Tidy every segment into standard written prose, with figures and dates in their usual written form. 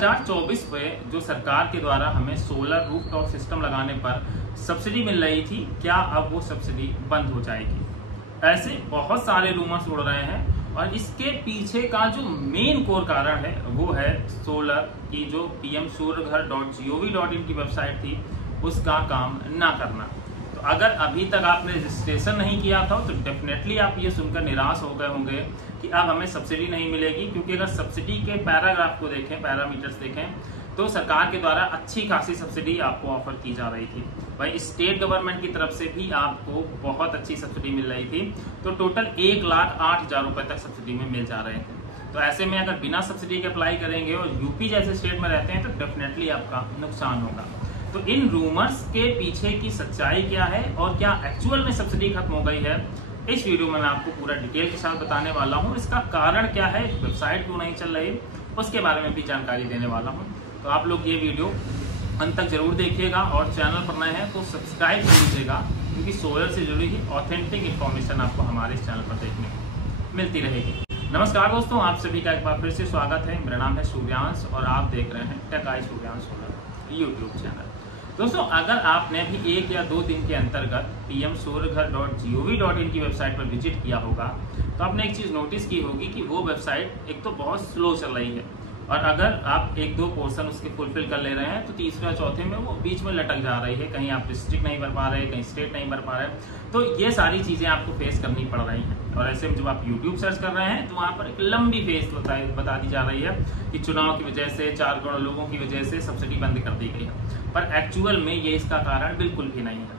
2024 में जो सरकार के द्वारा हमें सोलर रूफटॉप सिस्टम लगाने पर सब्सिडी मिल रही थी, क्या अब वो सब्सिडी बंद हो जाएगी? ऐसे बहुत सारे रूमर्स उड़ रहे हैं और इसके पीछे का जो मेन कोर कारण है वो है सोलर की जो pmsuryaghar.gov.in की वेबसाइट थी उसका काम ना करना। तो अगर अभी तक आपने रजिस्ट्रेशन नहीं किया था तो डेफिनेटली आप ये सुनकर निराश हो गए होंगे कि अब हमें सब्सिडी नहीं मिलेगी, क्योंकि अगर सब्सिडी के पैराग्राफ को देखें, पैरामीटर्स देखें, तो सरकार के द्वारा अच्छी खासी सब्सिडी आपको ऑफर की जा रही थी। भाई स्टेट गवर्नमेंट की तरफ से भी आपको बहुत अच्छी सब्सिडी मिल रही थी, तो टोटल 1,08,000 रुपए तक सब्सिडी में मिल जा रहे थे। तो ऐसे में अगर बिना सब्सिडी के अप्लाई करेंगे और यूपी जैसे स्टेट में रहते हैं तो डेफिनेटली आपका नुकसान होगा। तो इन रूमर्स के पीछे की सच्चाई क्या है और क्या एक्चुअल में सब्सिडी खत्म हो गई है, इस वीडियो में मैं आपको पूरा डिटेल के साथ बताने वाला हूँ। इसका कारण क्या है, वेबसाइट क्यों नहीं चल रही, उसके बारे में भी जानकारी देने वाला हूँ। तो आप लोग ये वीडियो अंत तक जरूर देखिएगा और चैनल पर नए हैं तो सब्सक्राइब कर लीजिएगा, क्योंकि सोलर से जुड़ी ही ऑथेंटिक इन्फॉर्मेशन आपको हमारे इस चैनल पर देखने को मिलती रहेगी। नमस्कार दोस्तों, आप सभी का एक बार फिर से स्वागत है। मेरा नाम है सूर्यांश और आप देख रहे हैं Tech I Suryansh Solar YouTube channel. दोस्तों, अगर आपने भी 1 या 2 दिन के अंतर्गत pmsuryaghar.gov.in की वेबसाइट पर विजिट किया होगा तो आपने एक चीज़ नोटिस की होगी कि वो वेबसाइट एक तो बहुत स्लो चल रही है और अगर आप 1-2 पोर्शन उसके फुलफिल कर ले रहे हैं तो तीसरा चौथे में वो बीच में लटक जा रही है। कहीं आप डिस्ट्रिक्ट नहीं भर पा रहे, कहीं स्टेट नहीं भर पा रहे, तो ये सारी चीज़ें आपको फेस करनी पड़ रही हैं। और ऐसे में जब आप यूट्यूब सर्च कर रहे हैं तो वहाँ पर एक लंबी फेस बता दी जा रही है कि चुनाव की वजह से, 4 करोड़ लोगों की वजह से सब्सिडी बंद कर दी गई है, पर एक्चुअल में ये इसका कारण बिल्कुल भी नहीं है।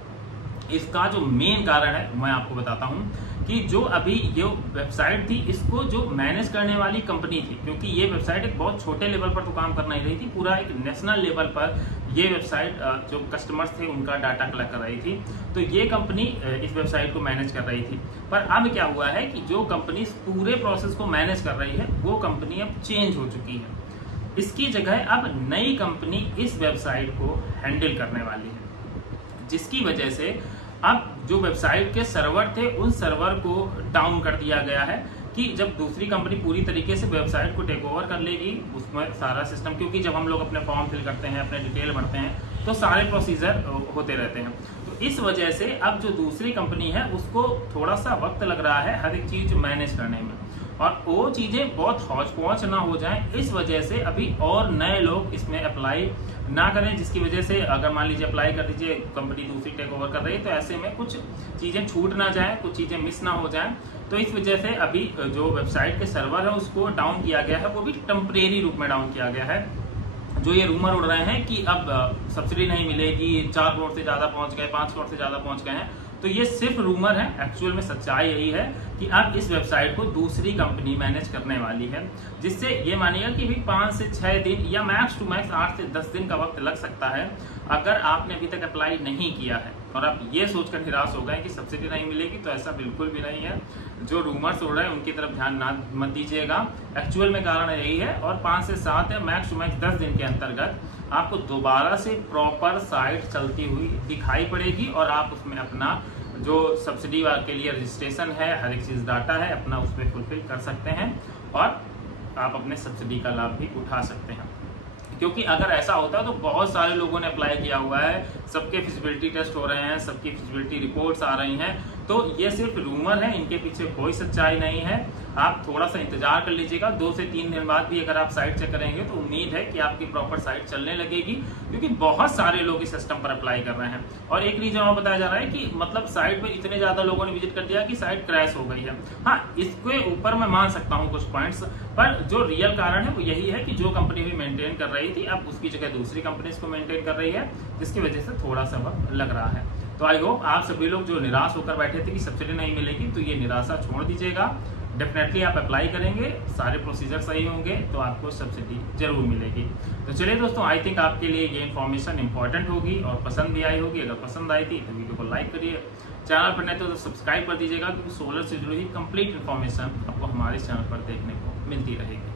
इसका जो मेन कारण है मैं आपको बताता हूँ कि जो अभी ये वेबसाइट थी इसको जो मैनेज करने वाली कंपनी थी, क्योंकि ये वेबसाइट एक बहुत छोटे लेवल पर तो काम कर नहीं रही थी, पूरा एक नेशनल लेवल पर ये वेबसाइट जो कस्टमर्स थे उनका डाटा कलेक्ट कर रही थी, तो ये कंपनी इस वेबसाइट को मैनेज कर रही थी। पर अब क्या हुआ है कि जो कंपनी पूरे प्रोसेस को मैनेज कर रही है वो कंपनी अब चेंज हो चुकी है। इसकी जगह अब नई कंपनी इस वेबसाइट को हैंडल करने वाली है, जिसकी वजह से अब जो वेबसाइट के सर्वर थे उन सर्वर को डाउन कर दिया गया है कि जब दूसरी कंपनी पूरी तरीके से वेबसाइट को टेक ओवर कर लेगी, उसमें सारा सिस्टम, क्योंकि जब हम लोग अपने फॉर्म फिल करते हैं, अपने डिटेल भरते हैं तो सारे प्रोसीजर होते रहते हैं, तो इस वजह से अब जो दूसरी कंपनी है उसको थोड़ा सा वक्त लग रहा है हर एक चीज मैनेज करने में, और वो चीजें बहुत हौच पौच ना हो जाएं, इस वजह से अभी और नए लोग इसमें अप्लाई ना करें, जिसकी वजह से अगर मान लीजिए अप्लाई कर दीजिए, कंपनी दूसरी टेक ओवर कर रही है, तो ऐसे में कुछ चीजें छूट ना जाएं, कुछ चीजें मिस ना हो जाएं। तो इस वजह से अभी जो वेबसाइट के सर्वर है उसको डाउन किया गया है, वो भी टेम्परेरी रूप में डाउन किया गया है। जो ये रूमर उड़ रहे हैं कि अब सब्सिडी नहीं मिलेगी, 4 करोड़ से ज्यादा पहुंच गए, 5 करोड़ से ज्यादा पहुंच गए हैं, तो ये सिर्फ रूमर है। एक्चुअल में सच्चाई यही है कि अब इस वेबसाइट को दूसरी कंपनी मैनेज करने वाली है, जिससे ये मानिएगा कि भी 5 से 6 दिन या मैक्स टू मैक्स 8 से 10 दिन का वक्त लग सकता है अगर आपने अभी तक अप्लाई नहीं किया है और आप ये सोचकर निराश हो गए कि सब्सिडी नहीं मिलेगी। तो ऐसा बिल्कुल भी नहीं है। जो रूमर्स उड़ रहे हैं उनकी तरफ ध्यान ना मत दीजिएगा, एक्चुअल में कारण यही है। और 5 से 7 या मैक्स टू मैक्स 10 दिन के अंतर्गत आपको दोबारा से प्रॉपर साइट चलती हुई दिखाई पड़ेगी और आप उसमें अपना जो सब्सिडी के लिए रजिस्ट्रेशन है, हर एक चीज डाटा है अपना उसमें फुलफिल कर सकते हैं और आप अपने सब्सिडी का लाभ भी उठा सकते हैं। क्योंकि अगर ऐसा होता तो बहुत सारे लोगों ने अप्लाई किया हुआ है, सबके फिजिबिलिटी टेस्ट हो रहे हैं, सबकी फिजिबिलिटी रिपोर्ट्स आ रही हैं, तो ये सिर्फ रूमर है, इनके पीछे कोई सच्चाई नहीं है। आप थोड़ा सा इंतजार कर लीजिएगा, 2 से 3 दिन बाद भी अगर आप साइट चेक करेंगे तो उम्मीद है कि आपकी प्रॉपर साइट चलने लगेगी, क्योंकि बहुत सारे लोग इस सिस्टम पर अप्लाई कर रहे हैं। और एक रीजन और बताया जा रहा है कि मतलब साइट पे इतने ज्यादा लोगों ने विजिट कर दिया कि साइट क्रैश हो गई है। हाँ, इसके ऊपर मैं मान सकता हूँ कुछ पॉइंट्स, पर जो रियल कारण है वो यही है कि जो कंपनी भी मेंटेन कर रही थी अब उसकी जगह दूसरी कंपनी इसको मेंटेन कर रही है, जिसकी वजह से थोड़ा सा वक्त लग रहा है। तो आई होप आप सभी लोग जो निराश होकर बैठे थे कि सब्सिडी नहीं मिलेगी, तो ये निराशा छोड़ दीजिएगा। डेफिनेटली आप अप्लाई करेंगे, सारे प्रोसीजर सही होंगे तो आपको सब्सिडी जरूर मिलेगी। तो चलिए दोस्तों, आई थिंक आपके लिए ये इन्फॉर्मेशन इंपॉर्टेंट होगी और पसंद भी आई होगी। अगर पसंद आई थी तो वीडियो को लाइक करिए, चैनल पर नहीं तो सब्सक्राइब कर दीजिएगा, क्योंकि सोलर से जुड़ी कंप्लीट इन्फॉर्मेशन आपको हमारे चैनल पर देखने को मिलती रहेगी।